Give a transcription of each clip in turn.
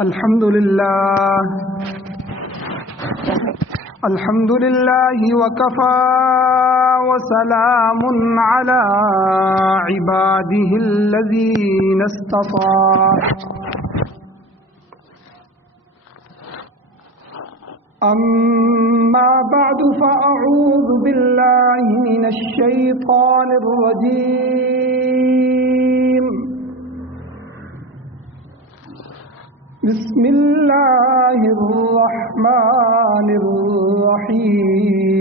الحمد لله وكفى وسلام على عباده الذين اصطفى أما بعد فأعوذ بالله من الشيطان الرجيم بسم الله الرحمن الرحيم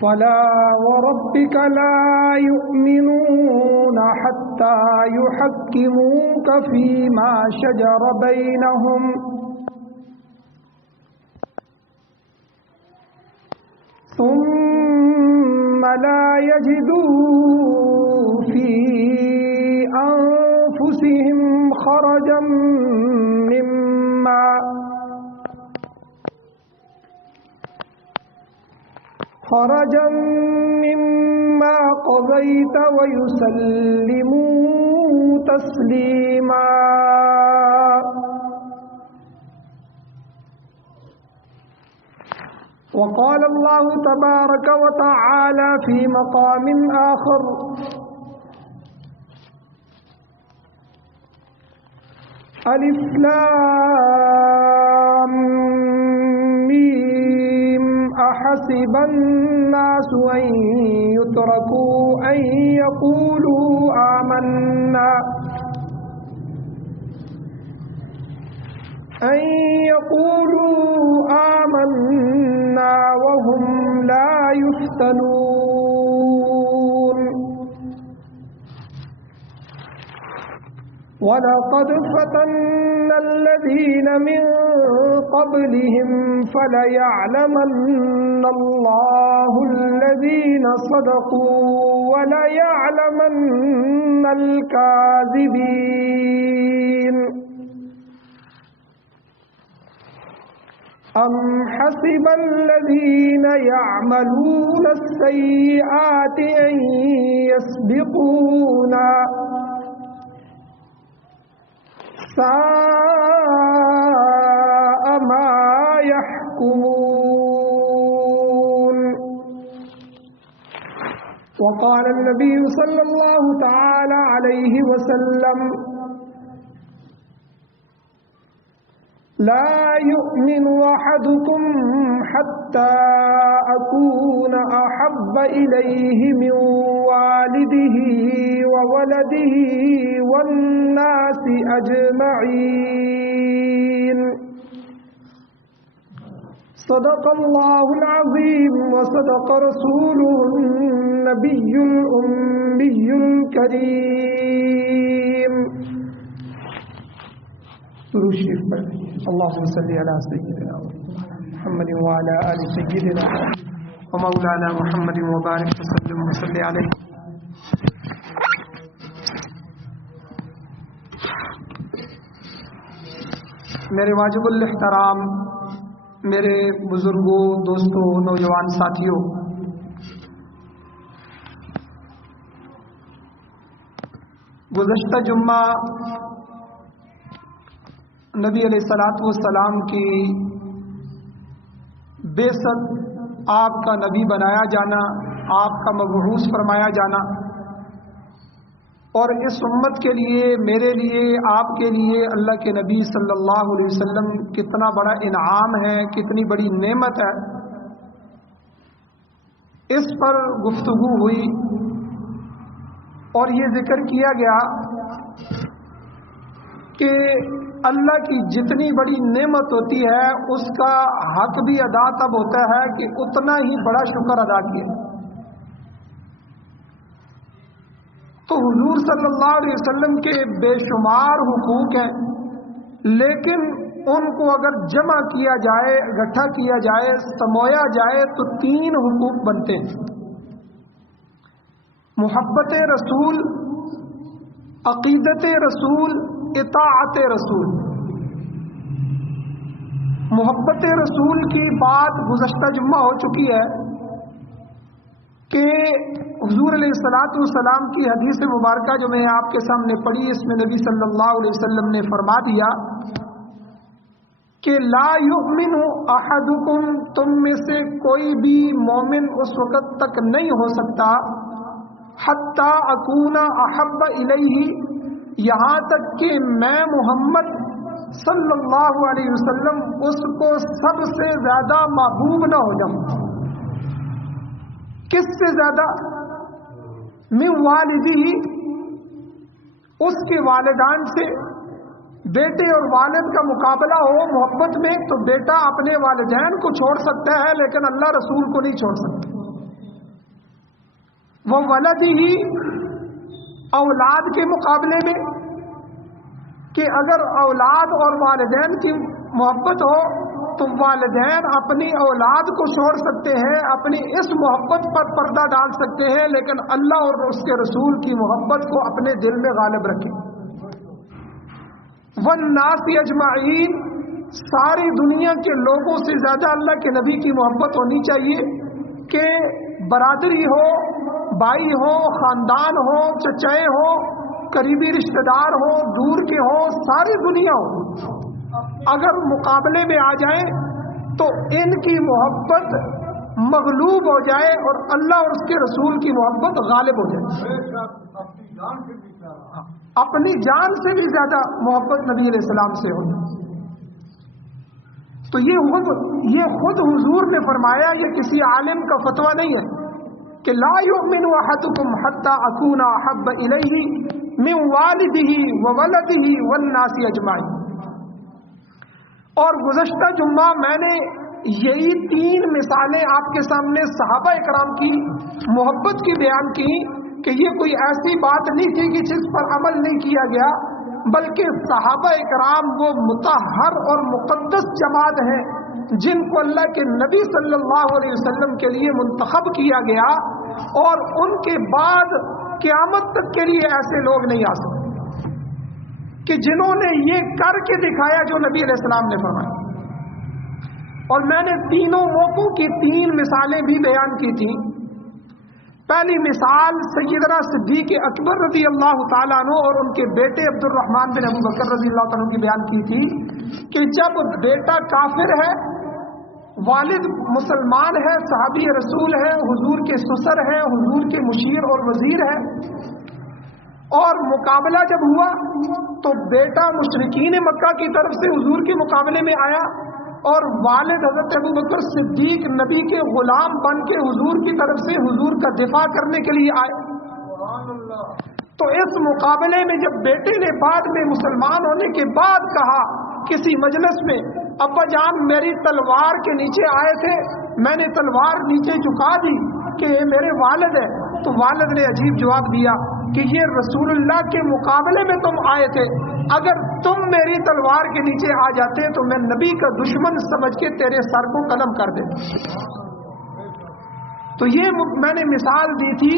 فلا وربك لا يؤمنون حتى يحكموك فيما شجر بينهم ثم لا يجدوا في أنفسهم خرجا مما قضيت ويسلموا تسليما. وقال الله تبارك وتعالى في مقام آخر: ألف لام ميم أحسب الناس أن يتركوا أن يقولوا آمنا وهم لا يفتنون. وَلَقَدْ فَتَنَّا الَّذِينَ مِن قَبْلِهِمْ فَلَيَعْلَمَنَّ اللَّهُ الَّذِينَ صَدَقُوا وَلَيَعْلَمَنَّ الْكَاذِبِينَ. أَمْ حَسِبَ الَّذِينَ يَعْمَلُونَ السَّيِّئَاتِ أَن يَسْبِقُونَا ساء ما يحكمون. وقال النبي صلى الله تعالى عليه وسلم: لا يؤمن أحدكم حتى أكون أحب إليه من والده وولده والناس أجمعين. صدق الله العظيم وصدق رسوله النبي الأمي الكريم. درود شریف پڑھیں. اللهم صل على سيدنا محمد وعلى آل سيدنا ومولانا محمد وبارك وسلم وصل عليه. میرے واجب الاحترام، میرے بزرگوں، دوستوں، نوجوان ساتھیوں، گزشتہ جمعہ نبی علیہ الصلوۃ والسلام کی بعثت، آپ کا نبی بنایا جانا، آپ کا مبعوث فرمایا جانا، اور اس امت کے لیے، میرے لیے، آپ کے لیے اللہ کے نبی صلی اللہ علیہ وسلم کتنا بڑا انعام ہے، کتنی بڑی نعمت ہے، اس پر گفتگو ہوئی اور یہ ذکر کیا گیا کہ اللہ کی جتنی بڑی نعمت ہوتی ہے اس کا حق بھی ادا تب ہوتا ہے کہ اتنا ہی بڑا شکر ادا کیا. تو حضور صلی اللہ علیہ وسلم کے بے شمار حقوق ہیں، لیکن ان کو اگر جمع کیا جائے، اکٹھا کیا جائے، سمویا جائے تو 3 حقوق بنتے ہیں: محبت رسول، عقیدت رسول، اطاعت رسول. محبت رسول کی بات گزشتہ جمعہ ہو چکی ہے. کہ حضور علیہ الصلوۃ والسلام کی حدیث مبارکہ جو میں آپ کے سامنے پڑھی، اس میں نبی صلی اللہ علیہ وسلم نے فرما دیا کہ لا یؤمن احدکم، تم میں سے کوئی بھی مومن اس وقت تک نہیں ہو سکتا حتی اکون احب الیہ، یہاں تک کہ میں محمد صلی اللہ علیہ وسلم اس کو سب سے زیادہ محبوب نہ ہو جاؤں۔ کس سے زیادہ؟ من والدی، اس کے والدان سے۔ بیٹے اور والد کا مقابلہ ہو محبت میں تو بیٹا اپنے والدین کو چھوڑ سکتا ہے لیکن اللہ رسول کو نہیں چھوڑ سکتا۔ وہ ولدی، اولاد کے مقابلے میں، کہ اگر اولاد اور والدین کی محبت ہو تو والدین اپنی اولاد کو چھوڑ سکتے ہیں، اپنی اس محبت پر پردہ ڈال سکتے ہیں، لیکن اللہ اور اس کے رسول کی محبت کو اپنے دل میں غالب رکھیں۔ والناس اجمعین، ساری دنیا کے لوگوں سے زیادہ اللہ کے نبی کی محبت ہونی چاہیے، کہ برادری ہو، بھائی ہو، خاندان ہو، چچائے ہو، قریبی رشتہ دار ہو، دور کے ہو، ساری دنیا ہو، اگر مقابلے میں آ جائیں تو ان کی محبت مغلوب ہو جائے اور اللہ اور اس کے رسول کی محبت غالب ہو جائے۔ اپنی جان سے بھی زیادہ محبت نبی علیہ السلام سے ہو۔ تو یہ خود حضور نے فرمایا، یہ کسی عالم کا فتویٰ نہیں ہے کہ لا یؤمن احدکم حتی اکون احب الیہ من والدہ وولدہ والناس اجمعین۔ اور گزشتہ جمعہ میں نے یہی 3 مثالیں آپ کے سامنے صحابہ اکرام کی محبت کی بیان کی، کہ یہ کوئی ایسی بات نہیں تھی کہ جس پر عمل نہیں کیا گیا، بلکہ صحابہ اکرام وہ مطہر اور مقدس جماعت ہیں جن کو اللہ کے نبی صلی اللہ علیہ وسلم کے لیے منتخب کیا گیا، اور ان کے بعد قیامت تک کے لیے ایسے لوگ نہیں آ سکتے کہ جنہوں نے یہ کر کے دکھایا جو نبی علیہ السلام نے فرمایا۔ اور میں نے تینوں موقعوں کی 3 مثالیں بھی بیان کی تھی۔ پہلی مثال سیدنا صدیق اکبر رضی اللہ تعالیٰ عنہ اور ان کے بیٹے عبد الرحمن بن ابو بکر رضی اللہ تعالیٰ عنہ کی بیان کی تھی، کہ جب بیٹا کافر ہے، والد مسلمان ہے، صحابی رسول ہے، حضور کے سسر ہے، حضور کے مشیر اور وزیر ہے، اور مقابلہ جب ہوا تو بیٹا مشرکین مکہ کی طرف سے حضور کے مقابلے میں آیا، اور والد حضرت ابو بکر صدیق نبی کے غلام بن کے حضور کی طرف سے حضور کا دفاع کرنے کے لیے آئے۔ تو اس مقابلے میں جب بیٹے نے بعد میں مسلمان ہونے کے بعد کہا کسی مجلس میں، ابا جان میری تلوار کے نیچے آئے تھے، میں نے تلوار نیچے جھکا دی کہ یہ میرے والد ہے، تو والد نے عجیب جواب دیا کہ یہ رسول اللہ کے مقابلے میں تم آئے تھے، اگر تم میری تلوار کے نیچے آ جاتے تو میں نبی کا دشمن سمجھ کے تیرے سر کو قلم کر دیتا۔ تو یہ میں نے مثال دی تھی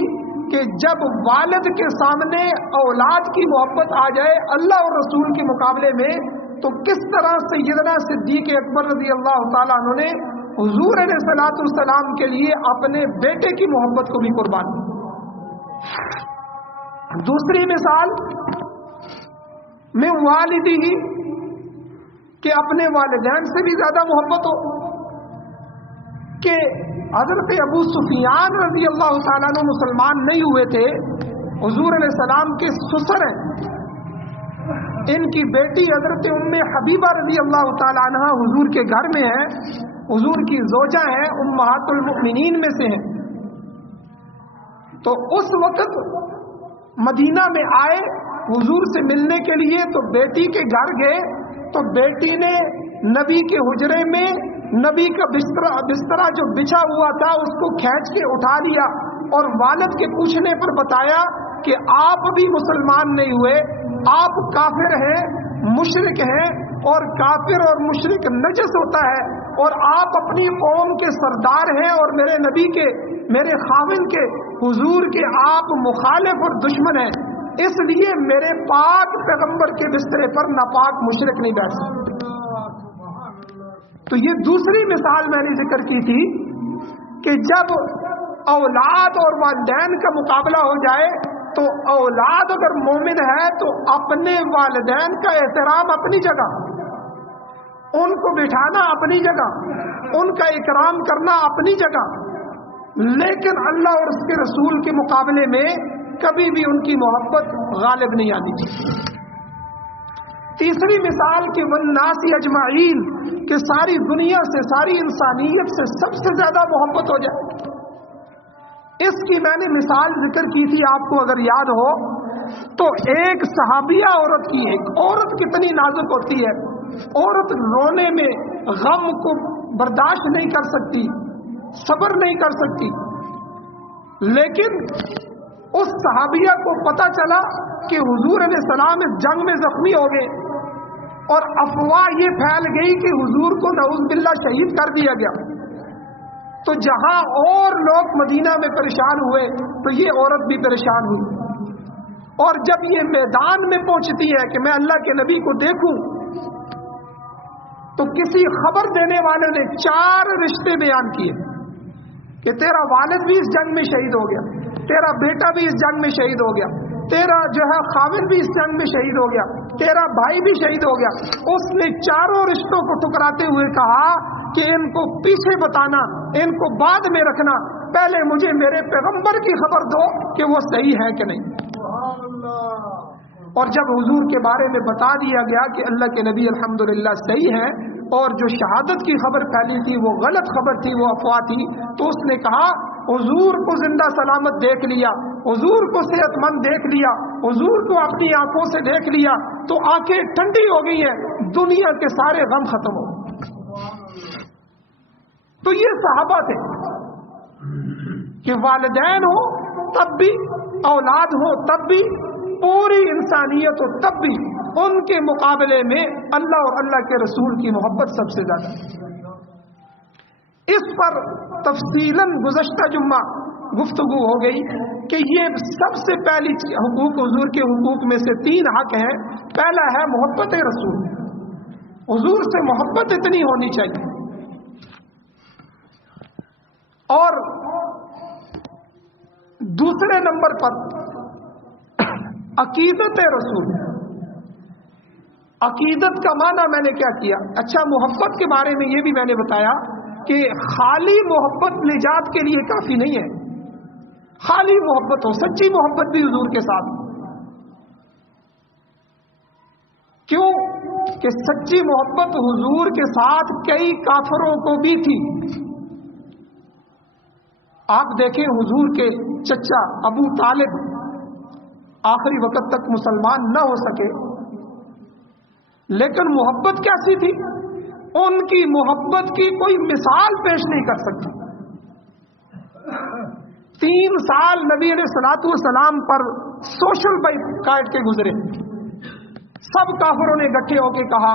کہ جب والد کے سامنے اولاد کی محبت آ جائے اللہ اور رسول کے مقابلے میں، تو کس طرح سیدنا صدیق اکبر رضی اللہ تعالیٰ عنہ نے حضور علیہ الصلوۃ والسلام کے لیے اپنے بیٹے کی محبت کو بھی قربان کی۔ دوسری مثال میں والدی ہی، کہ اپنے والدین سے بھی زیادہ محبت ہو، کہ حضرت ابو سفیان رضی اللہ تعالیٰ عنہ مسلمان نہیں ہوئے تھے، حضور علیہ السلام کے سسر ہیں، ان کی بیٹی حضرت ام حبیبہ رضی اللہ تعالیٰ عنہ حضور کے گھر میں ہیں، حضور کی زوجہ ہیں، امہات المؤمنین میں سے ہیں۔ تو اس وقت مدینہ میں آئے حضور سے ملنے کے لیے، تو بیٹی کے گھر گئے تو بیٹی نے نبی کے حجرے میں نبی کا بستر جو بچھا ہوا تھا اس کو کھینچ کے اٹھا لیا، اور والد کے پوچھنے پر بتایا کہ آپ بھی مسلمان نہیں ہوئے، آپ کافر ہیں، مشرک ہیں، اور کافر اور مشرک نجس ہوتا ہے، اور آپ اپنی قوم کے سردار ہیں، اور میرے نبی کے، میرے خاوند کے، حضور کے آپ مخالف اور دشمن ہیں، اس لیے میرے پاک پیغمبر کے بسترے پر ناپاک مشرک نہیں بیٹھ سکتے۔ تو یہ دوسری مثال میں نے ذکر کی تھی کہ جب اولاد اور والدین کا مقابلہ ہو جائے تو اولاد اگر مومن ہے تو اپنے والدین کا احترام اپنی جگہ، ان کو بٹھانا اپنی جگہ، ان کا اکرام کرنا اپنی جگہ، لیکن اللہ اور اس کے رسول کے مقابلے میں کبھی بھی ان کی محبت غالب نہیں آنی چاہیے۔ تیسری مثال کہ والناس اجمعین، کہ ساری دنیا سے، ساری انسانیت سے سب سے زیادہ محبت ہو جائے۔ اس کی میں نے مثال ذکر کی تھی، آپ کو اگر یاد ہو تو ایک صحابیہ عورت کی، ایک عورت کتنی نازک ہوتی ہے، عورت رونے میں غم کو برداشت نہیں کر سکتی، صبر نہیں کر سکتی، لیکن اس صحابیہ کو پتا چلا کہ حضور علیہ السلام اس جنگ میں زخمی ہو گئے، اور افواہ یہ پھیل گئی کہ حضور کو نعوذ باللہ شہید کر دیا گیا۔ تو جہاں اور لوگ مدینہ میں پریشان ہوئے تو یہ عورت بھی پریشان ہوئی، اور جب یہ میدان میں پہنچتی ہے کہ میں اللہ کے نبی کو دیکھوں، تو کسی خبر دینے والے نے 4 رشتے بیان کیے کہ تیرا والد بھی اس جنگ میں شہید ہو گیا، تیرا بیٹا بھی اس جنگ میں شہید ہو گیا، تیرا جو ہے خاوند بھی اس جنگ میں شہید ہو گیا، تیرا بھائی بھی شہید ہو گیا۔ اس نے 4 رشتوں کو ٹکراتے ہوئے کہا کہ ان کو پیچھے بتانا، ان کو بعد میں رکھنا، پہلے مجھے میرے پیغمبر کی خبر دو کہ وہ صحیح ہے کہ نہیں۔ اور جب حضور کے بارے میں بتا دیا گیا کہ اللہ کے نبی الحمدللہ صحیح ہیں، اور جو شہادت کی خبر پھیلی تھی وہ غلط خبر تھی، وہ افواہ تھی، تو اس نے کہا حضور کو زندہ سلامت دیکھ لیا، حضور کو صحت مند دیکھ لیا، حضور کو اپنی آنکھوں سے دیکھ لیا تو آنکھیں ٹھنڈی ہو گئی ہیں، دنیا کے سارے غم ختم ہو۔ تو یہ صحابہ تھے کہ والدین ہو تب بھی، اولاد ہو تب بھی، پوری انسانیت ہو تب بھی، ان کے مقابلے میں اللہ اور اللہ کے رسول کی محبت سب سے زیادہ۔ اس پر تفصیلاً گزشتہ جمعہ گفتگو ہو گئی کہ یہ سب سے پہلی حقوق، حضور کے حقوق میں سے 3 حق ہیں۔ پہلا ہے محبت رسول، حضور سے محبت اتنی ہونی چاہیے، اور دوسرے نمبر پر عقیدت رسول۔ عقیدت کا معنی میں نے کیا کیا؟ اچھا، محبت کے بارے میں یہ بھی میں نے بتایا کہ خالی محبت نجات کے لیے کافی نہیں ہے، خالی محبت ہو، سچی محبت بھی حضور کے ساتھ۔ کیوں کہ سچی محبت حضور کے ساتھ کئی کافروں کو بھی تھی۔ آپ دیکھیں حضور کے چچا ابو طالب آخری وقت تک مسلمان نہ ہو سکے، لیکن محبت کیسی تھی؟ ان کی محبت کی کوئی مثال پیش نہیں کر سکتی۔ 3 سال نبی علیہ الصلوۃ والسلام پر سوشل بائیکاٹ کے گزرے، سب کافروں نے اکٹھے ہو کے کہا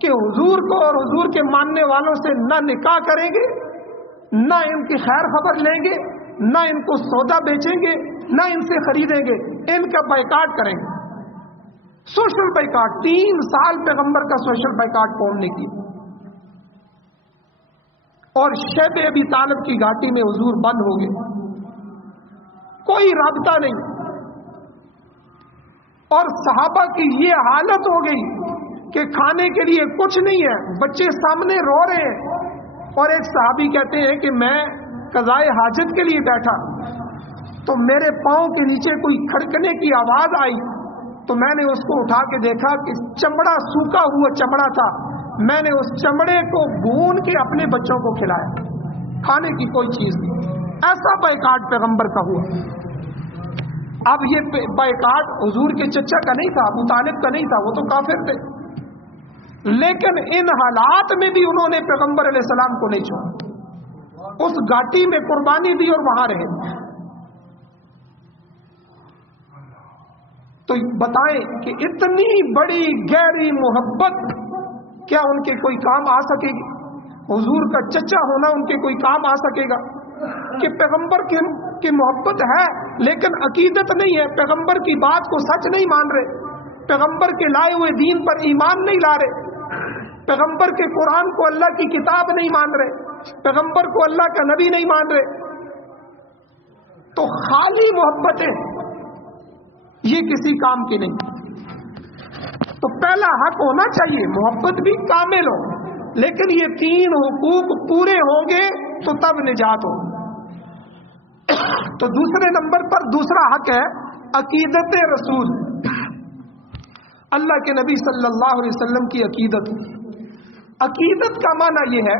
کہ حضور کو اور حضور کے ماننے والوں سے نہ نکاح کریں گے، نہ ان کی خیر خبر لیں گے، نہ ان کو سودا بیچیں گے، نہ ان سے خریدیں گے، ان کا بائیکاٹ کریں گے۔ سوشل بائیکاٹ، 3 سال پیغمبر کا سوشل بائیکاٹ قوم نے کی، اور شیب ابی طالب کی گھاٹی میں حضور بند ہو گئے، کوئی رابطہ نہیں، اور صحابہ کی یہ حالت ہو گئی کہ کھانے کے لیے کچھ نہیں ہے، بچے سامنے رو رہے ہیں، اور ایک صحابی کہتے ہیں کہ میں قضائے حاجت کے لیے بیٹھا تو میرے پاؤں کے نیچے کوئی کھڑکنے کی آواز آئی، تو میں نے اس کو اٹھا کے دیکھا کہ چمڑا، سوکھا ہوا چمڑا تھا، میں نے اس چمڑے کو بھون کے اپنے بچوں کو کھلایا، کھانے کی کوئی چیز نہیں۔ ایسا بائیکاٹ پیغمبر کا ہوا۔ اب یہ بائیکاٹ حضور کے چچا کا نہیں تھا، ابو طالب کا نہیں تھا، وہ تو کافر تھے، لیکن ان حالات میں بھی انہوں نے پیغمبر علیہ السلام کو نہیں چھوڑا، اس گھاٹی میں قربانی دی اور وہاں رہے۔ تو بتائیں کہ اتنی بڑی گہری محبت کیا ان کے کوئی کام آ سکے گی؟ حضور کا چچا ہونا ان کے کوئی کام آ سکے گا؟ کہ پیغمبر کی محبت ہے لیکن عقیدت نہیں ہے، پیغمبر کی بات کو سچ نہیں مان رہے، پیغمبر کے لائے ہوئے دین پر ایمان نہیں لا رہے، پیغمبر کے قرآن کو اللہ کی کتاب نہیں مان رہے، پیغمبر کو اللہ کا نبی نہیں مان رہے، تو خالی محبتیں یہ کسی کام کی نہیں. تو پہلا حق ہونا چاہیے محبت بھی کامل ہو، لیکن یہ 3 حقوق پورے ہوں گے تو تب نجات ہو. تو دوسرے نمبر پر دوسرا حق ہے عقیدت رسول، اللہ کے نبی صلی اللہ علیہ وسلم کی عقیدت. عقیدت کا معنی یہ ہے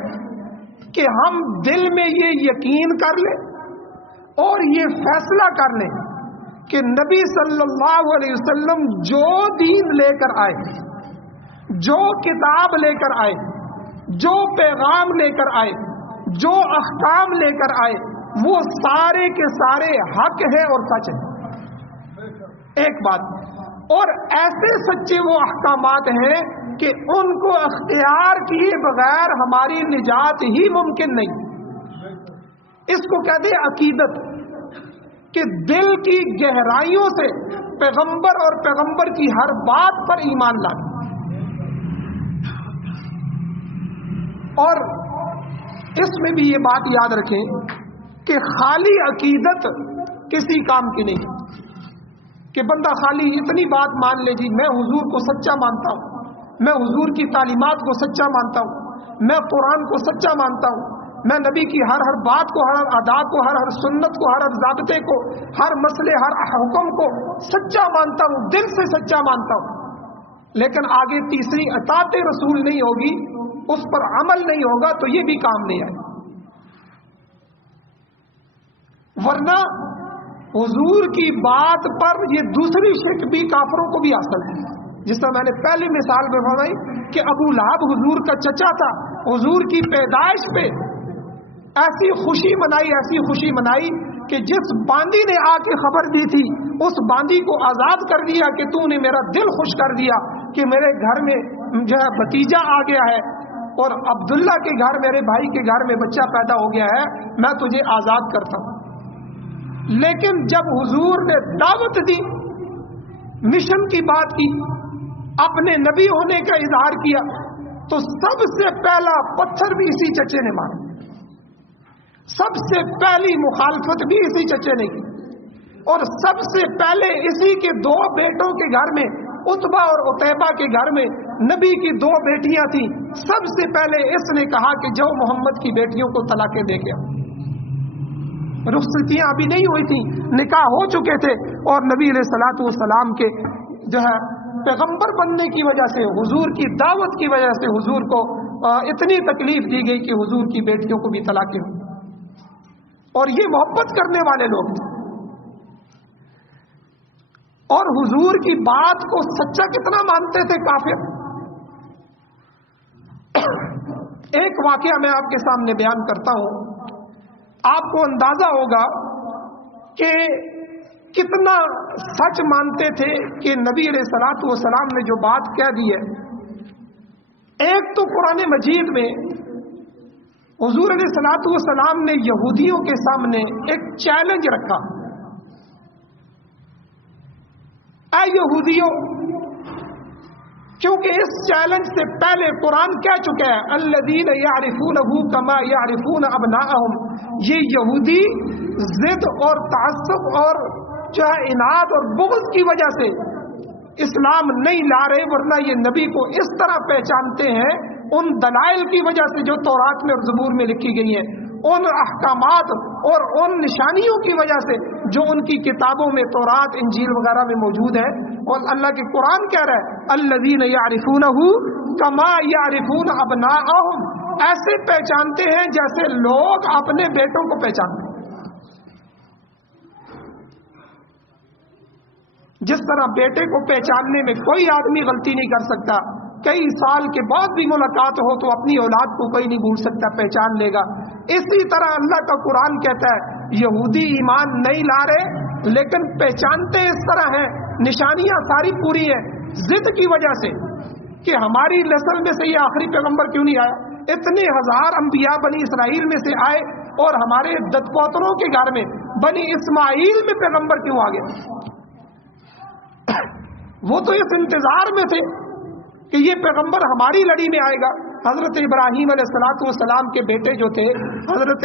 کہ ہم دل میں یہ یقین کر لیں اور یہ فیصلہ کر لیں کہ نبی صلی اللہ علیہ وسلم جو دین لے کر آئے، جو کتاب لے کر آئے، جو پیغام لے کر آئے، جو احکام لے کر آئے، وہ سارے کے سارے حق ہیں اور سچ ہیں. ایک بات، اور ایسے سچے وہ احکامات ہیں کہ ان کو اختیار کیے بغیر ہماری نجات ہی ممکن نہیں. اس کو کہتے ہیں عقیدت، کہ دل کی گہرائیوں سے پیغمبر اور پیغمبر کی ہر بات پر ایمان لانا. اور اس میں بھی یہ بات یاد رکھیں کہ خالی عقیدت کسی کام کی نہیں کہ بندہ خالی اتنی بات مان لے جی میں حضور کو سچا مانتا ہوں، میں حضور کی تعلیمات کو سچا مانتا ہوں، میں قرآن کو سچا مانتا ہوں، میں نبی کی ہر بات کو، ہر ادا کو، ہر سنت کو، ہر ضابطے کو، ہر مسئلے، ہر حکم کو سچا مانتا ہوں، دل سے سچا مانتا ہوں، لیکن آگے تیسری اطاعت رسول نہیں ہوگی، اس پر عمل نہیں ہوگا تو یہ بھی کام نہیں آئے. ورنہ حضور کی بات پر یہ دوسری شرک بھی کافروں کو بھی حاصل ہے. جس طرح میں نے پہلی مثال میں فرمائی کہ ابو لہب حضور کا چچا تھا، حضور کی پیدائش پہ ایسی خوشی منائی کہ جس باندی نے آ کے خبر دی تھی اس باندی کو آزاد کر دیا کہ تو نے میرا دل خوش کر دیا کہ میرے گھر میں جو ہے بھتیجا آ گیا ہے، اور عبداللہ کے گھر، میرے بھائی کے گھر میں بچہ پیدا ہو گیا ہے، میں تجھے آزاد کرتا ہوں. لیکن جب حضور نے دعوت دی، مشن کی بات کی، اپنے نبی ہونے کا اظہار کیا، تو سب سے پہلا پتھر بھی اسی چچے نے مارا، سب سے پہلی مخالفت بھی اسی چچے نے کی، اور سب سے پہلے اسی کے 2 بیٹوں کے گھر میں، عتبہ اور عتیبہ کے گھر میں نبی کی 2 بیٹیاں تھیں، سب سے پہلے اس نے کہا کہ جو محمد کی بیٹیوں کو طلاقیں دے گیا. رخصتیاں ابھی نہیں ہوئی تھیں، نکاح ہو چکے تھے، اور نبی علیہ الصلوۃ والسلام کے جو ہے پیغمبر بننے کی وجہ سے، حضور کی دعوت کی وجہ سے حضور کو اتنی تکلیف دی گئی کہ حضور کی بیٹیوں کو بھی طلاقیں ہوئی. اور یہ محبت کرنے والے لوگ تھے، اور حضور کی بات کو سچا کتنا مانتے تھے کافر. ایک واقعہ میں آپ کے سامنے بیان کرتا ہوں، آپ کو اندازہ ہوگا کہ کتنا سچ مانتے تھے کہ نبی علیہ الصلوۃ والسلام نے جو بات کہہ دی ہے. ایک تو قرآن مجید میں حضور علیہ الصلوۃ والسلام نے یہودیوں کے سامنے ایک چیلنج رکھا، اے یہودیوں، کیونکہ اس چیلنج سے پہلے قرآن کہہ چکا ہے الذین یعرفونہ کما یعرفون ابناءہم. یہ یہودی ضد اور تعصب اور جو ہے اناد اور بغض کی وجہ سے اسلام نہیں لا رہے، ورنہ یہ نبی کو اس طرح پہچانتے ہیں ان دلائل کی وجہ سے جو تورات میں اور زبور میں لکھی گئی ہیں، ان احکامات اور ان نشانیوں کی وجہ سے جو ان کی کتابوں میں تورات، انجیل وغیرہ میں موجود ہے. اور اللہ کے قرآن کہہ رہا ہے الذین یعرفونہ کما یعرفون ابناءہم، ایسے پہچانتے ہیں جیسے لوگ اپنے بیٹوں کو پہچانتے ہیں. جس طرح بیٹے کو پہچاننے میں کوئی آدمی غلطی نہیں کر سکتا، کئی سال کے بعد بھی ملاقات ہو تو اپنی اولاد کو کوئی نہیں بھول سکتا، پہچان لے گا. اسی طرح اللہ کا قرآن کہتا ہے یہودی ایمان نہیں لا رہے لیکن پہچانتے اس طرح ہیں، نشانیاں ساری پوری ہیں، ضد کی وجہ سے کہ ہماری نسل میں سے یہ آخری پیغمبر کیوں نہیں آیا، اتنے ہزار انبیاء بنی اسرائیل میں سے آئے اور ہمارے دت پوتروں کے گھر میں بنی اسماعیل میں پیغمبر کیوں آ گیا. وہ تو اس انتظار میں تھے کہ یہ پیغمبر ہماری لڑی میں آئے گا. حضرت ابراہیم علیہ الصلوۃ والسلام کے بیٹے جو تھے حضرت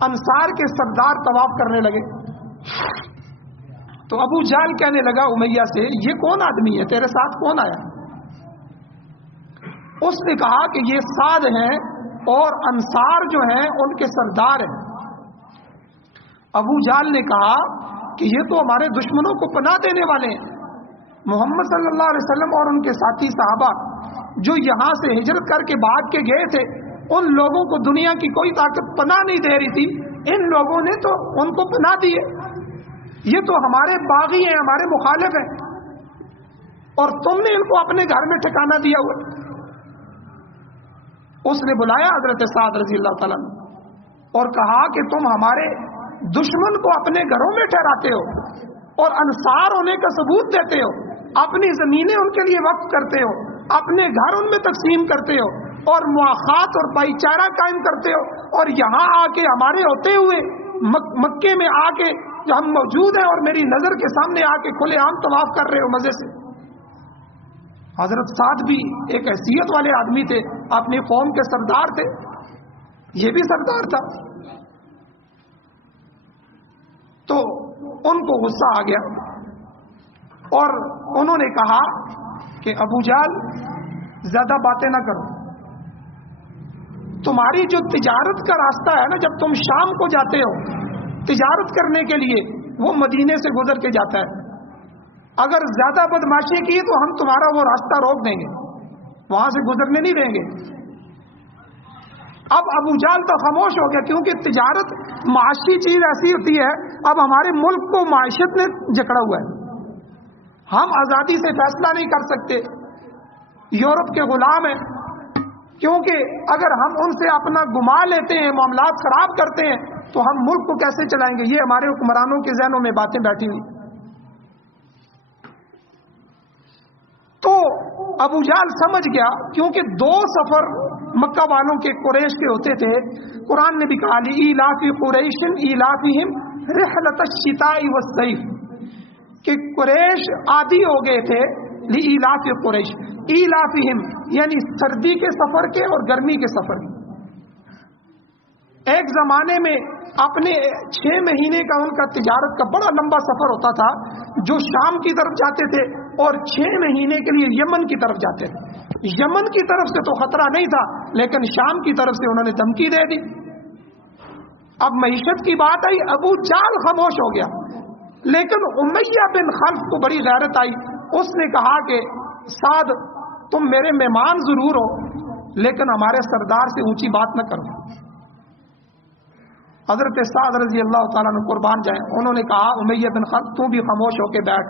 انصار کے سردار طواف کرنے لگے. تو ابو جہل کہنے لگا امیہ سے, یہ کون آدمی ہے, تیرے ساتھ کون آیا؟ اس نے کہا کہ یہ سعد ہیں اور انصار جو ہیں ان کے سردار ہیں. ابو جہل نے کہا کہ یہ تو ہمارے دشمنوں کو پناہ دینے والے ہیں. محمد صلی اللہ علیہ وسلم اور ان کے ساتھی صحابہ جو یہاں سے ہجرت کر کے بھاگ کے گئے تھے, ان لوگوں کو دنیا کی کوئی طاقت پناہ نہیں دے رہی تھی, ان لوگوں نے تو ان کو پناہ دی ہے. یہ تو ہمارے باغی ہیں, ہمارے مخالف ہیں, اور تم نے ان کو اپنے گھر میں ٹھکانہ دیا ہوا. اس نے بلایا حضرت سعد رضی اللہ تعالیٰ نے اور کہا کہ تم ہمارے دشمن کو اپنے گھروں میں ٹھہراتے ہو اور انصار ہونے کا ثبوت دیتے ہو, اپنی زمینیں ان کے لیے وقف کرتے ہو, اپنے گھر ان میں تقسیم کرتے ہو اور مواخات اور بھائی چارہ قائم کرتے ہو, اور یہاں آ کے ہمارے ہوتے ہوئے مکے میں آ کے جو ہم موجود ہیں اور میری نظر کے سامنے آ کے کھلے عام طواف کر رہے ہو مزے سے. حضرت سعد بھی ایک حیثیت والے آدمی تھے, اپنی قوم کے سردار تھے, یہ بھی سردار تھا. تو ان کو غصہ آ گیا اور انہوں نے کہا کہ ابو جہل زیادہ باتیں نہ کرو, تمہاری جو تجارت کا راستہ ہے نا, جب تم شام کو جاتے ہو تجارت کرنے کے لیے, وہ مدینے سے گزر کے جاتا ہے. اگر زیادہ بدماشی کی تو ہم تمہارا وہ راستہ روک دیں گے, وہاں سے گزرنے نہیں دیں گے. اب ابو جہل تو خاموش ہو گیا, کیونکہ تجارت معاشی چیز ایسی ہوتی ہے, اب ہمارے ملک کو معیشت نے جکڑا ہوا ہے, ہم آزادی سے فیصلہ نہیں کر سکتے, یورپ کے غلام ہیں, کیونکہ اگر ہم ان سے اپنا گما لیتے ہیں, معاملات خراب کرتے ہیں, تو ہم ملک کو کیسے چلائیں گے. یہ ہمارے حکمرانوں کے ذہنوں میں باتیں بیٹھی ہوئی. تو ابو جہل سمجھ گیا, کیونکہ 2 سفر مکہ والوں کے قریش کے ہوتے تھے. قرآن نے بھی کہا لِإِيلَافِ قُرَيْشٍ إِيلَافِهِمْ رِحْلَةَ الشِّتَاءِ وَالصَّيْفِ کہ قریش عادی ہو گئے تھے لِإِيلَافِ قُرَيْشٍ, إِيلَافِهِمْ یعنی سردی کے سفر کے اور گرمی کے سفر کے. ایک زمانے میں اپنے 6 مہینے کا ان کا تجارت کا بڑا لمبا سفر ہوتا تھا, جو شام کی طرف جاتے تھے اور 6 مہینے کے لیے یمن کی طرف جاتے تھے. یمن کی طرف سے تو خطرہ نہیں تھا, لیکن شام کی طرف سے انہوں نے دھمکی دے دی. اب معیشت کی بات آئی, ابو جہل خاموش ہو گیا, لیکن امیہ بن خلف کو بڑی غیرت آئی. اس نے کہا کہ سعد تم میرے مہمان ضرور ہو, لیکن ہمارے سردار سے اونچی بات نہ کرو. حضرت سعد رضی اللہ تعالیٰ نے قربان جائیں, انہوں نے کہا امیہ بن خلف تو بھی خاموش ہو کے بیٹھ,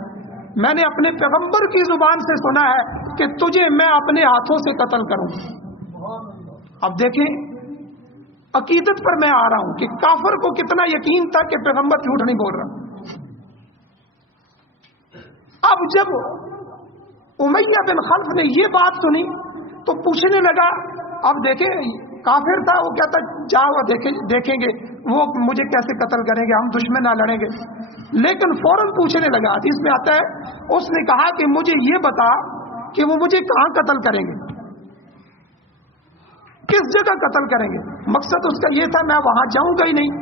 میں نے اپنے پیغمبر کی زبان سے سنا ہے کہ تجھے میں اپنے ہاتھوں سے قتل کروں. اب دیکھیں عقیدت پر میں آ رہا ہوں کہ کافر کو کتنا یقین تھا کہ پیغمبر جھوٹ نہیں بول رہا. اب جب امیہ بن خلف نے یہ بات سنی تو پوچھنے لگا, اب دیکھیں کافر تھا, وہ کہتا جاؤ دیکھیں گے وہ مجھے کیسے قتل کریں گے, ہم دشمن نہ لڑیں گے. لیکن فوراً پوچھنے لگا, حدیث میں آتا ہے, اس نے کہا کہ مجھے یہ بتا کہ وہ مجھے کہاں قتل کریں گے, کس جگہ قتل کریں گے. مقصد اس کا یہ تھا میں وہاں جاؤں گا ہی نہیں.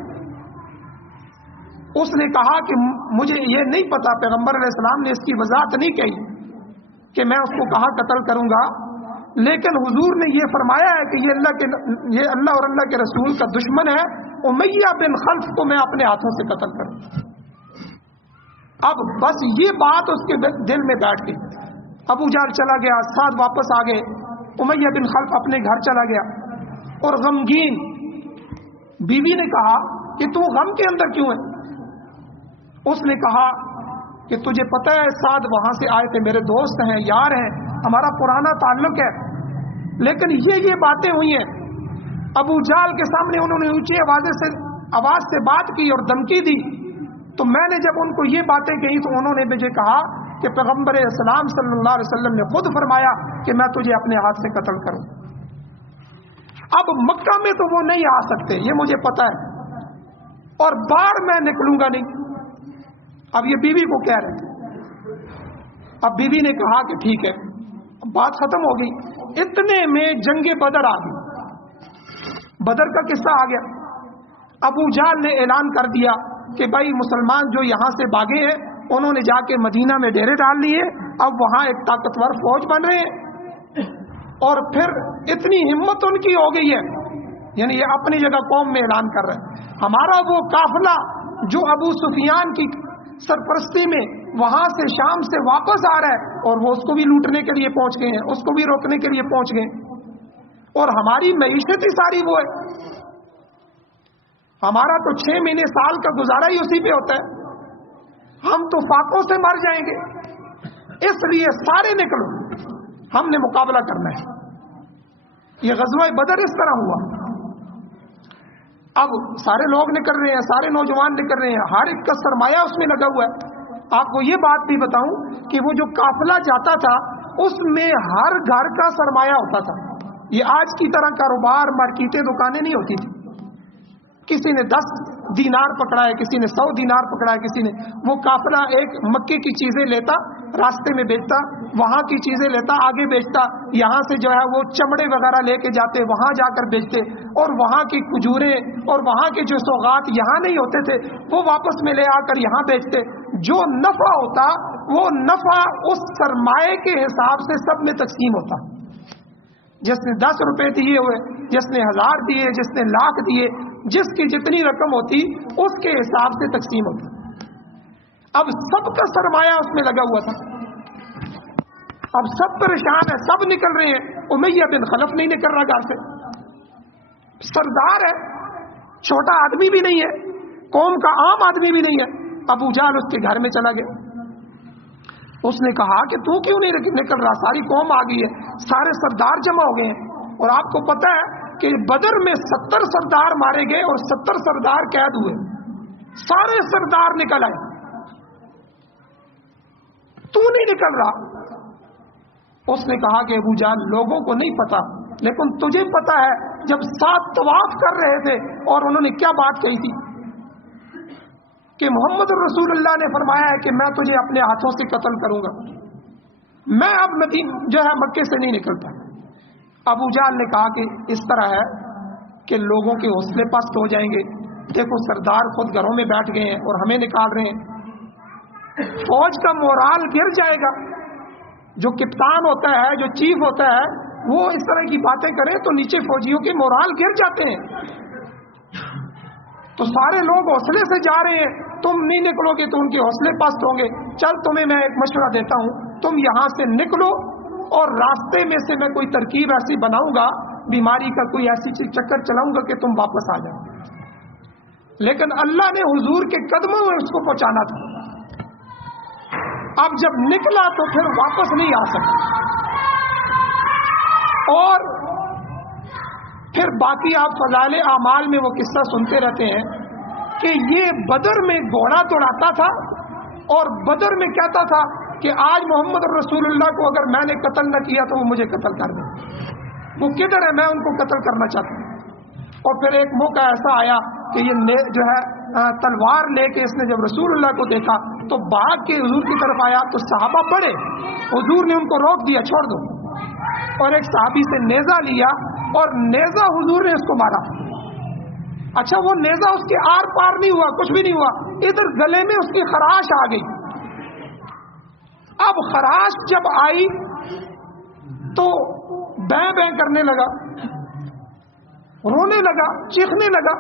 اس نے کہا کہ مجھے یہ نہیں پتا, پیغمبر علیہ السلام نے اس کی وضاحت نہیں کہی کہ میں اس کو کہاں قتل کروں گا, لیکن حضور نے یہ فرمایا ہے کہ یہ اللہ اور اللہ کے رسول کا دشمن ہے, امیہ بن خلف کو میں اپنے ہاتھوں سے قتل کروں. اب بس یہ بات اس کے دل میں بیٹھ گئی. ابو جہل چلا گیا, سعد واپس آ گئے, امیہ بن خلف اپنے گھر چلا گیا اور غمگین. بیوی نے کہا کہ تو غم کے اندر کیوں ہے. اس نے کہا کہ تجھے پتہ ہے سعد وہاں سے آئے تھے, میرے دوست ہیں, یار ہیں, ہمارا پرانا تعلق ہے, لیکن یہ باتیں ہوئی ہیں. ابو جہل کے سامنے انہوں نے اونچی آواز سے بات کی اور دھمکی دی. تو میں نے جب ان کو یہ باتیں کہی تو انہوں نے مجھے کہا کہ پیغمبر اسلام صلی اللہ علیہ وسلم نے خود فرمایا کہ میں تجھے اپنے ہاتھ سے قتل کروں. اب مکہ میں تو وہ نہیں آ سکتے, یہ مجھے پتا ہے, اور باہر میں نکلوں گا نہیں. اب یہ بیوی کو کہہ رہے تھے. اب بیوی نے کہا کہ ٹھیک ہے, بات ختم ہو گئی. اتنے میں جنگ بدر آ گئی, بدر کا قصہ آ گیا. ابو جہل نے اعلان کر دیا کہ بھائی مسلمان جو یہاں سے بھاگے ہیں انہوں نے جا کے مدینہ میں ڈیرے ڈال لیے، اب وہاں ایک طاقتور فوج بن رہے ہیں، اور پھر اتنی ہمت ان کی ہو گئی ہے، یعنی یہ اپنی جگہ قوم میں اعلان کر رہے ہیں، ہمارا وہ قافلہ جو ابو سفیان کی سرپرستی میں وہاں سے شام سے واپس آ رہا ہے، اور وہ اس کو بھی لوٹنے کے لیے پہنچ گئے ہیں، اس کو بھی روکنے کے لیے پہنچ گئے، اور ہماری معیشت ہی ساری وہ ہے، ہمارا تو 6 مہینے سال کا گزارا ہی اسی پہ ہوتا ہے، ہم تو فاقوں سے مر جائیں گے، اس لیے سارے نکلو، ہم نے مقابلہ کرنا ہے۔ یہ غزوہ بدر اس طرح ہوا۔ اب سارے لوگ نکل رہے ہیں، سارے نوجوان نکل رہے ہیں، ہر ایک کا سرمایہ اس میں لگا ہوا ہے۔ آپ کو یہ بات بھی بتاؤں کہ وہ جو قافلہ جاتا تھا اس میں ہر گھر کا سرمایہ ہوتا تھا، یہ آج کی طرح کاروبار مارکیٹیں دکانیں نہیں ہوتی تھی، کسی نے 10 دینار پکڑا ہے، کسی نے 100 دینار پکڑا ہے، کسی نے وہ قافلہ ایک مکے کی چیزیں لیتا راستے میں بیچتا، وہاں کی چیزیں لیتا آگے بیچتا، یہاں سے جو ہے وہ چمڑے وغیرہ لے کے جاتے وہاں جا کر بیچتے، اور وہاں کی کھجوریں اور وہاں کے جو سوغات یہاں نہیں ہوتے تھے وہ واپس میں لے آ کر یہاں بیچتے، جو نفع ہوتا وہ نفع اس سرمایے کے حساب سے سب میں تقسیم ہوتا، جس نے 10 روپے دیے ہوئے، جس نے 1000 دیے، جس نے لاکھ دیے، جس کی جتنی رقم ہوتی اس کے حساب سے تقسیم ہوتی۔ اب سب کا سرمایہ اس میں لگا ہوا تھا، اب سب پریشان ہے، سب نکل رہے ہیں، امیہ بن خلف نہیں نکل رہا گھر سے، سردار ہے، چھوٹا آدمی بھی نہیں ہے، قوم کا عام آدمی بھی نہیں ہے۔ ابو جہل اس کے گھر میں چلا گیا، اس نے کہا کہ تو کیوں نہیں نکل رہا، ساری قوم آ گئی ہے، سارے سردار جمع ہو گئے ہیں، اور آپ کو پتہ ہے کہ بدر میں 70 سردار مارے گئے اور 70 سردار قید ہوئے، سارے سردار نکل آئے، تو نہیں نکل رہا۔ اس نے کہا کہ ابو جہل لوگوں کو نہیں پتا لیکن تجھے پتا ہے، جب 7 طواف کر رہے تھے اور انہوں نے کیا بات کہی تھی کہ محمد رسول اللہ نے فرمایا ہے کہ میں تجھے اپنے ہاتھوں سے قتل کروں گا، میں اب جو ہے مکے سے نہیں نکلتا۔ ابو جہل نے کہا کہ اس طرح ہے کہ لوگوں کے حوصلے پست ہو جائیں گے، دیکھو سردار خود گھروں میں بیٹھ گئے ہیں اور ہمیں نکال رہے ہیں، فوج کا مورال گر جائے گا، جو کپتان ہوتا ہے، جو چیف ہوتا ہے، وہ اس طرح کی باتیں کرے تو نیچے فوجیوں کے مورال گر جاتے ہیں، تو سارے لوگ حوصلے سے جا رہے ہیں، تم نہیں نکلو گے تو ان کے حوصلے پست ہوں گے، چل تمہیں میں ایک مشورہ دیتا ہوں، تم یہاں سے نکلو اور راستے میں سے میں کوئی ترکیب ایسی بناؤں گا، بیماری کا کوئی ایسی چکر چلاؤں گا کہ تم واپس آ جاؤ۔ لیکن اللہ نے حضور کے قدموں میں اس کو پہنچانا تھا، اب جب نکلا تو پھر واپس نہیں آ سکا، اور پھر باقی آپ فضائل اعمال میں وہ قصہ سنتے رہتے ہیں کہ یہ بدر میں گھوڑا دوڑاتا تھا اور بدر میں کہتا تھا کہ آج محمد رسول اللہ کو اگر میں نے قتل نہ کیا تو وہ مجھے قتل کر دیں، وہ کدھر ہے، میں ان کو قتل کرنا چاہتا ہوں۔ اور پھر ایک موقع ایسا آیا کہ یہ جو ہے تلوار لے کے اس نے جب رسول اللہ کو دیکھا تو بھاگ کے حضور کی طرف آیا، تو صحابہ پڑے، حضور نے ان کو روک دیا، چھوڑ دو، اور ایک صحابی سے نیزہ لیا اور نیزہ حضور نے اس کو مارا۔ اچھا وہ نیزہ اس کے آر پار نہیں ہوا، کچھ بھی نہیں ہوا، ادھر گلے میں اس کی خراش آ گئی۔ اب خراش جب آئی تو بیں بیں کرنے لگا، رونے لگا، چیخنے لگا۔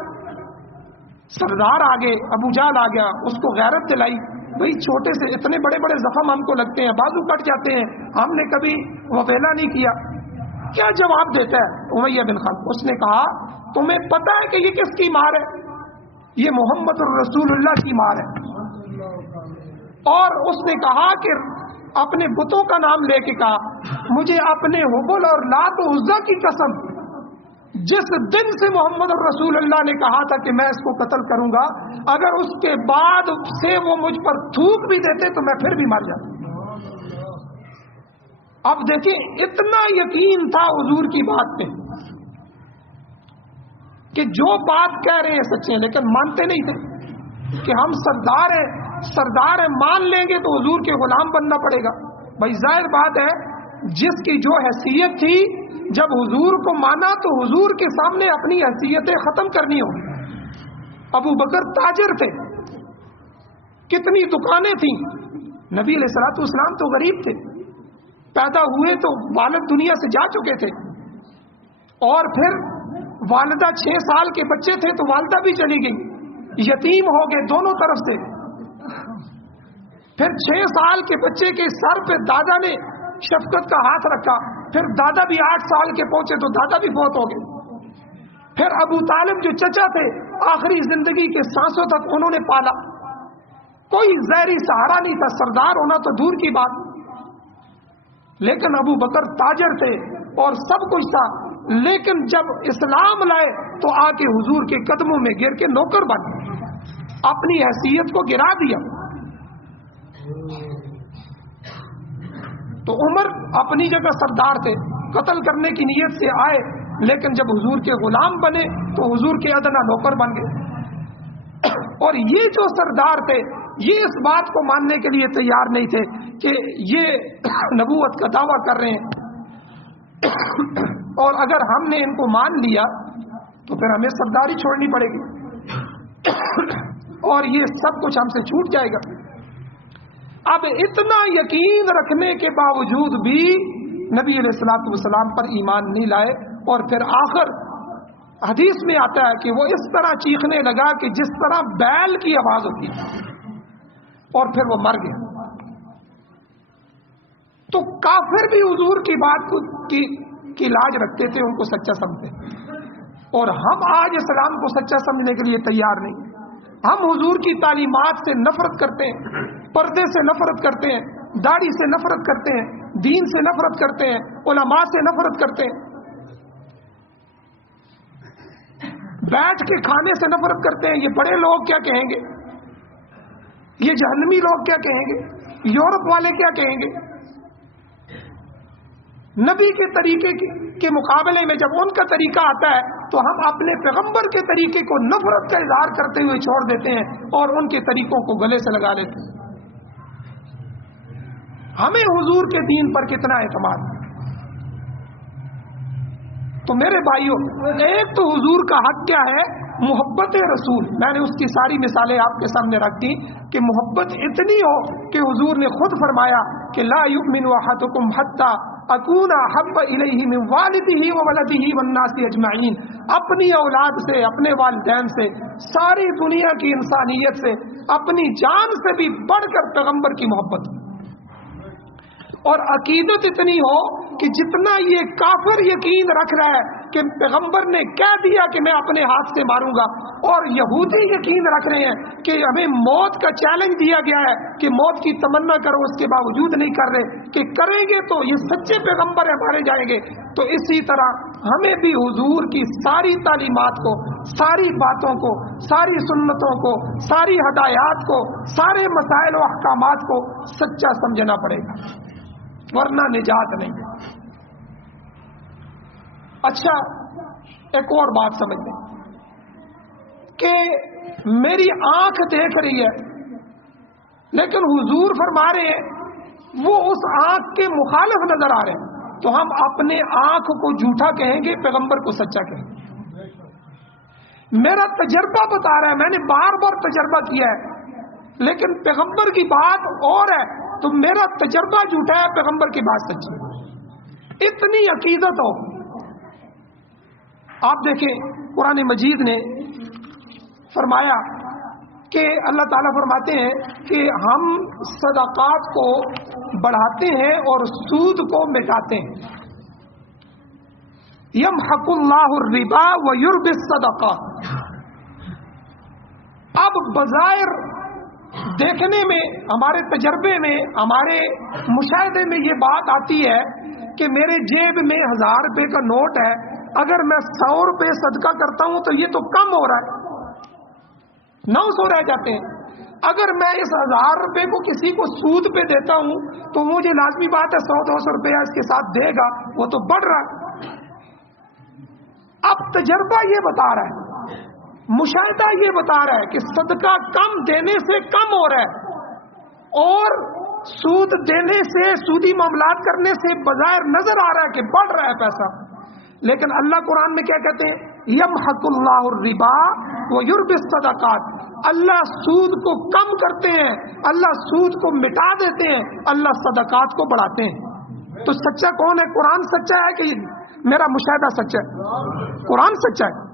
سردار آگے، ابو جہل آ گیا، اس کو غیرت دلائی، بھئی چھوٹے سے اتنے بڑے بڑے زخم ہم کو لگتے ہیں، بازو کٹ جاتے ہیں، ہم نے کبھی وفیلا نہیں کیا۔ کیا جواب دیتا ہے امیہ بن خلف؟ اس نے کہا تمہیں پتہ ہے کہ یہ کس کی مار ہے؟ یہ محمد الرسول اللہ کی مار ہے۔ اور اس نے کہا کہ اپنے بتوں کا نام لے کے کہا مجھے اپنے حبل اور لات و عزا کی قسم، جس دن سے محمد الرسول اللہ نے کہا تھا کہ میں اس کو قتل کروں گا، اگر اس کے بعد سے وہ مجھ پر تھوک بھی دیتے تو میں پھر بھی مر جاتا۔ اب دیکھیں اتنا یقین تھا حضور کی بات پہ کہ جو بات کہہ رہے ہیں سچے ہیں، لیکن مانتے نہیں تھے کہ ہم سردار ہیں، مان لیں گے تو حضور کے غلام بننا پڑے گا۔ بھائی ظاہر بات ہے جس کی جو حیثیت تھی، جب حضور کو مانا تو حضور کے سامنے اپنی حیثیتیں ختم کرنی ہوگی۔ ابو بکر تاجر تھے، کتنی دکانیں تھیں. نبی علیہ الصلوۃ والسلام تو غریب تھے، پیدا ہوئے تو والد دنیا سے جا چکے تھے، اور پھر والدہ 6 سال کے بچے تھے تو والدہ بھی چلی گئی، یتیم ہو گئے دونوں طرف سے. پھر 6 سال کے بچے کے سر پہ دادا نے شفقت کا ہاتھ رکھا، پھر دادا بھی 8 سال کے پہنچے تو دادا بھی فوت ہو گئے. پھر ابو طالب جو چچا تھے آخری زندگی کے سانسوں تک انہوں نے پالا، کوئی ظاہری سہارا نہیں تھا، سردار ہونا تو دور کی بات. لیکن ابو بکر تاجر تھے اور سب کچھ تھا، لیکن جب اسلام لائے تو آ کے حضور کے قدموں میں گر کے نوکر بن گئے، اپنی حیثیت کو گرا دیا. تو عمر اپنی جگہ سردار تھے، قتل کرنے کی نیت سے آئے، لیکن جب حضور کے غلام بنے تو حضور کے ادنا نوکر بن گئے. اور یہ جو سردار تھے یہ اس بات کو ماننے کے لیے تیار نہیں تھے کہ یہ نبوت کا دعویٰ کر رہے ہیں، اور اگر ہم نے ان کو مان لیا تو پھر ہمیں سرداری چھوڑنی پڑے گی اور یہ سب کچھ ہم سے چھوٹ جائے گا. اب اتنا یقین رکھنے کے باوجود بھی نبی علیہ الصلوۃ والسلام پر ایمان نہیں لائے، اور پھر آخر حدیث میں آتا ہے کہ وہ اس طرح چیخنے لگا کہ جس طرح بیل کی آواز ہوتی ہے، اور پھر وہ مر گیا. تو کافر بھی حضور کی بات کی لاج رکھتے تھے، ان کو سچا سمجھتے، اور ہم آج اسلام کو سچا سمجھنے کے لیے تیار نہیں. ہم حضور کی تعلیمات سے نفرت کرتے ہیں، پردے سے نفرت کرتے ہیں، داڑھی سے نفرت کرتے ہیں، دین سے نفرت کرتے ہیں، علماء سے نفرت کرتے ہیں، بیٹھ کے کھانے سے نفرت کرتے ہیں. یہ بڑے لوگ کیا کہیں گے، یہ جہنمی لوگ کیا کہیں گے، یورپ والے کیا کہیں گے. نبی کے طریقے کے مقابلے میں جب ان کا طریقہ آتا ہے تو ہم اپنے پیغمبر کے طریقے کو نفرت کا اظہار کرتے ہوئے چھوڑ دیتے ہیں اور ان کے طریقوں کو گلے سے لگا لیتے ہیں. ہمیں حضور کے دین پر کتنا اعتماد ہے. تو میرے بھائیوں، ایک تو حضور کا حق کیا ہے، محبت رسول. میں نے اس کی ساری مثالیں آپ کے سامنے رکھ دی کہ محبت اتنی ہو کہ حضور نے خود فرمایا کہ لا یؤمن احدکم حتی اکون احب الیہ من والدہ وولدہ والناس اجمعین. اپنی اولاد سے، اپنے والدین سے، ساری دنیا کی انسانیت سے، اپنی جان سے بھی بڑھ کر پیغمبر کی محبت. اور عقیدت اتنی ہو کہ جتنا یہ کافر یقین رکھ رہا ہے کہ پیغمبر نے کہہ دیا کہ میں اپنے ہاتھ سے ماروں گا، اور یہودی یقین رکھ رہے ہیں کہ ہمیں موت کا چیلنج دیا گیا ہے کہ موت کی تمنا کرو، اس کے باوجود نہیں کر رہے کہ کریں گے تو یہ سچے پیغمبر ہیں، مارے جائیں گے. تو اسی طرح ہمیں بھی حضور کی ساری تعلیمات کو، ساری باتوں کو، ساری سنتوں کو، ساری ہدایات کو، سارے مسائل و احکامات کو سچا سمجھنا پڑے گا، ورنہ نجات نہیں ہے. اچھا، ایک اور بات سمجھ لیں کہ میری آنکھ دیکھ رہی ہے لیکن حضور فرما رہے ہیں وہ اس آنکھ کے مخالف نظر آ رہے ہیں، تو ہم اپنے آنکھ کو جھوٹا کہیں گے، پیغمبر کو سچا کہیں گے. میرا تجربہ بتا رہا ہے، میں نے بار بار تجربہ کیا ہے، لیکن پیغمبر کی بات اور ہے تو میرا تجربہ جھوٹا ہے، پیغمبر کی بات سچی ہے. اتنی عقیدت ہو. آپ دیکھیں قرآن مجید نے فرمایا کہ اللہ تعالیٰ فرماتے ہیں کہ ہم صدقات کو بڑھاتے ہیں اور سود کو مٹاتے ہیں. یمحق اللہ الربا ویربی الصدقات. اب بظاہر دیکھنے میں، ہمارے تجربے میں، ہمارے مشاہدے میں یہ بات آتی ہے کہ میرے جیب میں 1000 روپے کا نوٹ ہے، اگر میں 100 روپے صدقہ کرتا ہوں تو یہ تو کم ہو رہا ہے، 900 رہ جاتے ہیں. اگر میں اس 1000 روپے کو کسی کو سود پہ دیتا ہوں تو مجھے لازمی بات ہے 100-200 روپیہ اس کے ساتھ دے گا، وہ تو بڑھ رہا ہے. اب تجربہ یہ بتا رہا ہے، مشاہدہ یہ بتا رہا ہے کہ صدقہ کم دینے سے کم ہو رہا ہے، اور سود دینے سے، سودی معاملات کرنے سے بظاہر نظر آ رہا ہے کہ بڑھ رہا ہے پیسہ. لیکن اللہ قرآن میں کیا کہتے ہیں، یمحق اللہ الربا وَيُرْبِي الصَّدَقَاتِ، اللہ سود کو کم کرتے ہیں، اللہ سود کو مٹا دیتے ہیں، اللہ صدقات کو بڑھاتے ہیں۔ تو سچا کون ہے؟ قرآن سچا ہے کہ میرا مشاہدہ سچا ہے؟ قرآن سچا ہے۔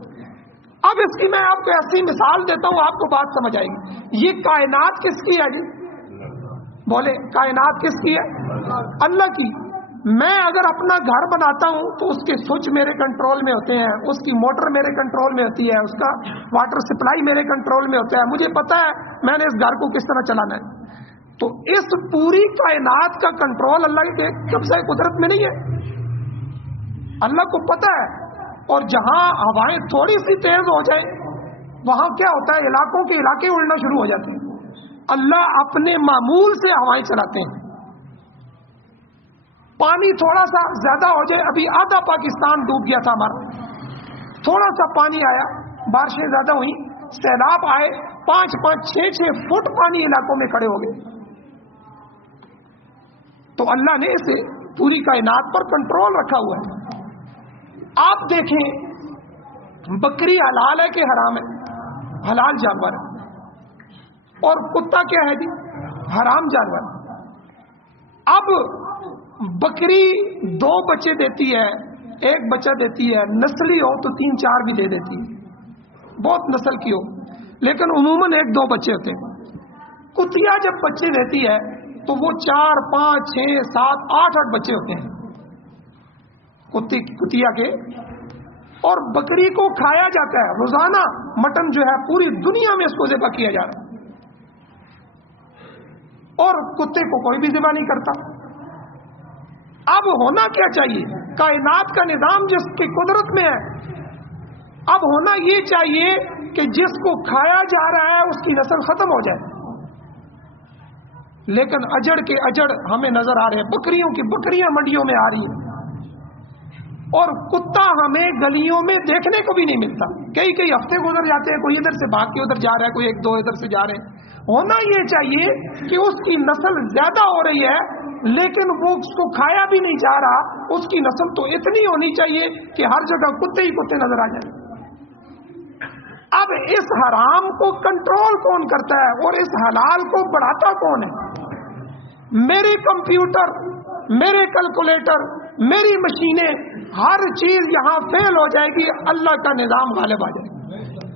اب اس کی میں آپ کو ایسی مثال دیتا ہوں، آپ کو بات سمجھ آئے گی۔ یہ کائنات کس کی ہے جی؟ بولے کائنات کس کی ہے؟ اللہ کی۔ میں اگر اپنا گھر بناتا ہوں تو اس کے سوئچ میرے کنٹرول میں ہوتے ہیں، اس کی موٹر میرے کنٹرول میں ہوتی ہے، اس کا واٹر سپلائی میرے کنٹرول میں ہوتا ہے، مجھے پتا ہے میں نے اس گھر کو کس طرح چلانا ہے۔ تو اس پوری کائنات کا کنٹرول اللہ کے قبضہ قدرت میں نہیں ہے، اللہ کو پتا ہے۔ اور جہاں ہوائیں تھوڑی سی تیز ہو جائیں وہاں کیا ہوتا ہے؟ علاقوں کے علاقے اڑنا شروع ہو جاتے ہیں۔ اللہ اپنے معمول سے ہوائیں چلاتے ہیں۔ پانی تھوڑا سا زیادہ ہو جائے، ابھی آدھا پاکستان ڈوب گیا تھا ہمارا، تھوڑا سا پانی آیا، بارشیں زیادہ ہوئی، سیلاب آئے، 5-5 6-6 فٹ پانی علاقوں میں کھڑے ہو گئے۔ تو اللہ نے اسے پوری کائنات پر کنٹرول رکھا ہوا ہے۔ آپ دیکھیں بکری حلال ہے کہ حرام ہے؟ حلال جانور ہے۔ اور کتا کیا ہے جی؟ حرام جانور۔ اب بکری 2 بچے دیتی ہے، 1 بچہ دیتی ہے، نسلی ہو تو 3-4 بھی دے دیتی ہے، بہت نسل کی ہو، لیکن عموماً 1-2 بچے ہوتے ہیں۔ کتیا جب بچے دیتی ہے تو وہ 4 5 6 7 8 بچے ہوتے ہیں کتیا کے۔ اور بکری کو کھایا جاتا ہے روزانہ، مٹن جو ہے پوری دنیا میں اس کو ذبح کیا جا رہا ہے، اور کتے کو کوئی بھی ذبح نہیں کرتا۔ اب ہونا کیا چاہیے؟ کائنات کا نظام جس کی قدرت میں ہے، اب ہونا یہ چاہیے کہ جس کو کھایا جا رہا ہے اس کی نسل ختم ہو جائے، لیکن اجڑ کے اجڑ ہمیں نظر آ رہے ہیں، بکریوں کی بکریاں منڈیوں میں آ رہی ہیں، اور کتا ہمیں گلیوں میں دیکھنے کو بھی نہیں ملتا۔ کئی ہفتے گزر جاتے ہیں، کوئی ادھر سے بھاگ کے ادھر جا رہا ہے، کوئی 1-2 ادھر سے جا رہے ہیں۔ ہونا یہ چاہیے کہ اس کی نسل زیادہ ہو رہی ہے، لیکن وہ اس کو کھایا بھی نہیں جا رہا، اس کی نسل تو اتنی ہونی چاہیے کہ ہر جگہ کتے ہی کتے نظر آ جائیں۔ اب اس حرام کو کنٹرول کون کرتا ہے اور اس حلال کو بڑھاتا کون ہے؟ میرے کمپیوٹر، میرے کیلکولیٹر، میری مشینیں، ہر چیز یہاں فیل ہو جائے گی، اللہ کا نظام غالب آ جائے گا۔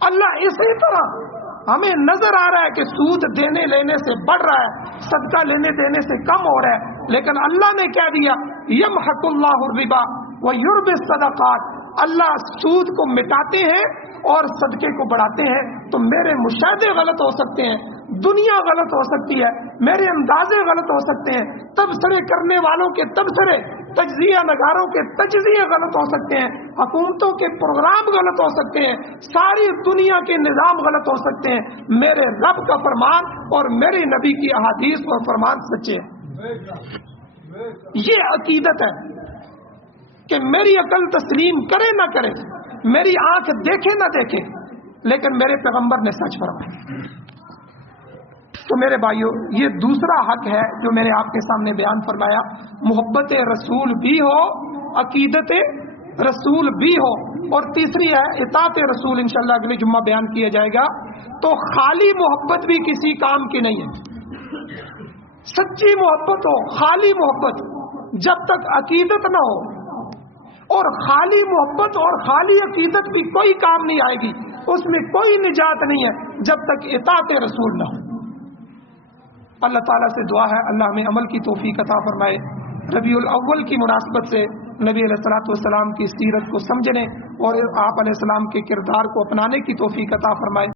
اللہ اسی طرح ہمیں نظر آ رہا ہے کہ سود دینے لینے سے بڑھ رہا ہے، صدقہ لینے دینے سے کم ہو رہا ہے، لیکن اللہ نے کیا دیا؟ یمحق اللہ الربا ویربی الصدقات، اللہ سود کو مٹاتے ہیں اور صدقے کو بڑھاتے ہیں۔ تو میرے مشاہدے غلط ہو سکتے ہیں، دنیا غلط ہو سکتی ہے، میرے اندازے غلط ہو سکتے ہیں، تبصرے کرنے والوں کے تبصرے، تجزیہ نگاروں کے تجزیے غلط ہو سکتے ہیں، حکومتوں کے پروگرام غلط ہو سکتے ہیں، ساری دنیا کے نظام غلط ہو سکتے ہیں، میرے رب کا فرمان اور میرے نبی کی احادیث اور فرمان سچے ہیں۔ یہ عقیدت ہے کہ میری عقل تسلیم کرے نہ کرے، میری آنکھ دیکھے نہ دیکھے، لیکن میرے پیغمبر نے سچ فرمایا۔ تو میرے بھائیوں، یہ دوسرا حق ہے جو میں نے آپ کے سامنے بیان فرمایا، محبت رسول بھی ہو، عقیدت رسول بھی ہو، اور تیسری ہے اطاعت رسول، انشاءاللہ اگلے جمعہ بیان کیا جائے گا۔ تو خالی محبت بھی کسی کام کی نہیں ہے، سچی محبت ہو، خالی محبت، جب تک عقیدت نہ ہو، اور خالی محبت اور خالی عقیدت کی کوئی کام نہیں آئے گی، اس میں کوئی نجات نہیں ہے جب تک اطاعت رسول نہ ہو۔ اللہ تعالیٰ سے دعا ہے اللہ ہمیں عمل کی توفیق عطا فرمائے، ربیع الاول کی مناسبت سے نبی علیہ الصلوۃ والسلام کی سیرت کو سمجھنے اور آپ علیہ السلام کے کردار کو اپنانے کی توفیق عطا فرمائے۔